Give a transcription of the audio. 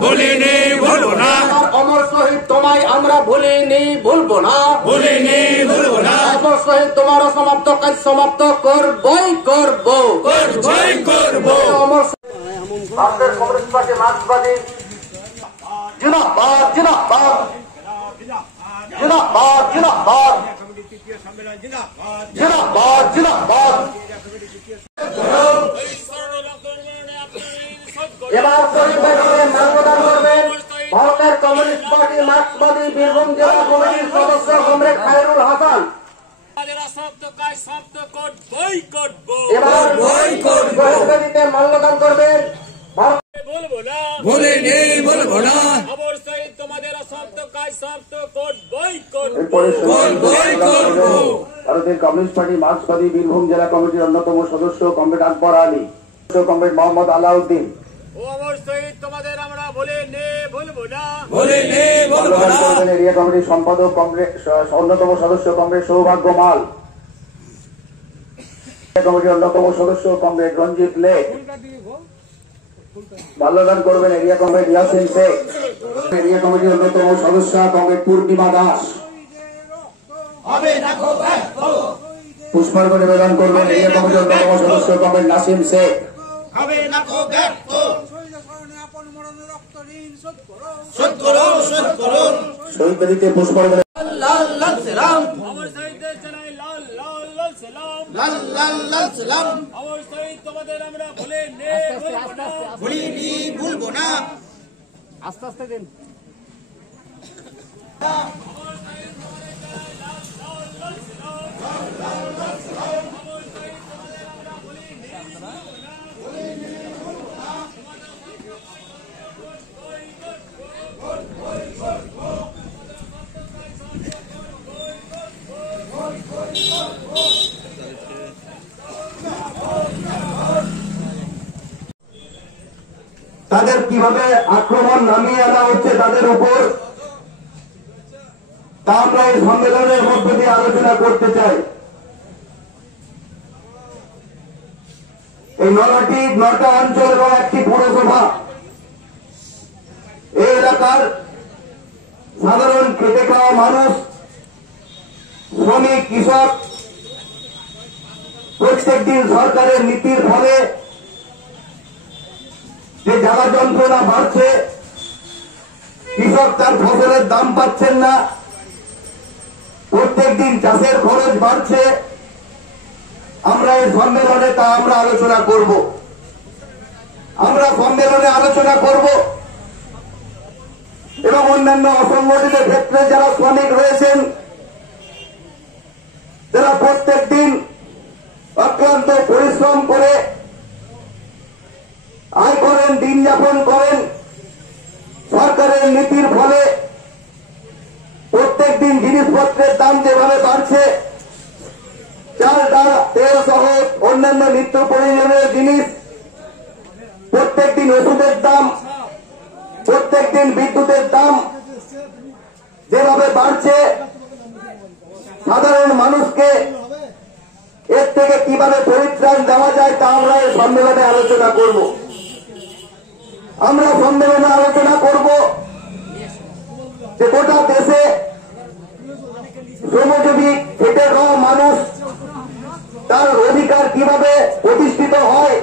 ভুলিনি ভুলবো না। অমর শহীদ তোমায় আমরা ভুলিনি ভুলবো না, ভুলিনি ভুলবো না। অমর শহীদ তোমার অসমাপ্ত কাজ সমাপ্ত করবই করবো, করবই করবো। অমর ভারতের কমিউনিস্ট পার্টি মার্ক্সবাদী জিন্দাবাদ জিন্দাবাদ জিন্দাবাদ জিন্দাবাদ জিন্দাবাদ জিন্দাবাদ। এবার শহীদ ভাইকে মাল্যদান করবেন ভারতের কমিউনিস্ট পার্টি মার্ক্সবাদী বীরভূম জেলা কমিটির সদস্য কমরেড খায়রুল হাসান। এবার শহীদকে মাল্যদান করবেন ভুলিনি ভুলবো না। ভারতের কমিউনিস্ট পার্টি মার্ক্সবাদী বীরভূম জেলা কমিটির অন্যতম সদস্য comrade Akbar Ali, comrade Mohammad Alauddin. Area কমিটির সম্পাদক কমরেড অন্যতম সদস্য কমরেড সৌভাগ্য মাল, কমিটির অন্যতম সদস্য কমরেড রঞ্জিত লেক। মাল্যদান করবেন area comrade Yasin Sheikh, area কমিটির অন্যতম সদস্য কমরেড পূর্ণিমা দাস। পুষ্পার্ঘ্য নিবেদন করবেন এরিয়া কমিটির অন্যতম সদস্য কমরেড নাসিম শেখ। শহীদ বেদিতে পুষ্পার্ঘ্য ভুলিনি ভুলবো না। আস্তে আস্তে দিন। তাদের কিভাবে আক্রমণ নামিয়ে আনা হচ্ছে তাদের উপর, তা আমরা এই সম্মেলনের মধ্য দিয়ে আলোচনা করতে চাই। এই 9টা অঞ্চল এবং একটি পৌরসভা, এই এলাকার সাধারণ খেটে খাওয়া মানুষ, শ্রমিক, কৃষক প্রত্যেক দিন সরকারের নীতির ফলে যে জ্বালা যন্ত্রণা বাড়ছে, কৃষক তার ফসলের দাম পাচ্ছেন না, প্রত্যেক দিন চাষের খরচ বাড়ছে, আমরা এই সম্মেলনে তা আমরা আলোচনা করব। আমরা সম্মেলনে আলোচনা করব এবং অন্যান্য অসংগঠিত ক্ষেত্রে যারা শ্রমিক রয়েছেন, যারা প্রত্যেক দিন অক্লান্ত পরিশ্রম করে আয় করেন, দিন যাপন করেন, সরকারের নীতির ফলে প্রত্যেক দিন জিনিসপত্রের দাম যেভাবে বাড়ছে, চাল ডাল তেল সহ অন্যান্য নিত্য প্রয়োজনীয় জিনিস, প্রত্যেক দিন ওষুধের দাম, প্রত্যেক দিন বিদ্যুতের দাম যেভাবে বাড়ছে, সাধারণ মানুষকে এর থেকে কিভাবে পরিত্রাণ দেওয়া যায় তা আমরা এই সম্মেলনে আলোচনা করব। আমরা সম্মেলনে আলোচনা করব যে গোটা দেশে শ্রমজীবী খেটে খাওয়া মানুষ তার অধিকার কিভাবে প্রতিষ্ঠিত হয়,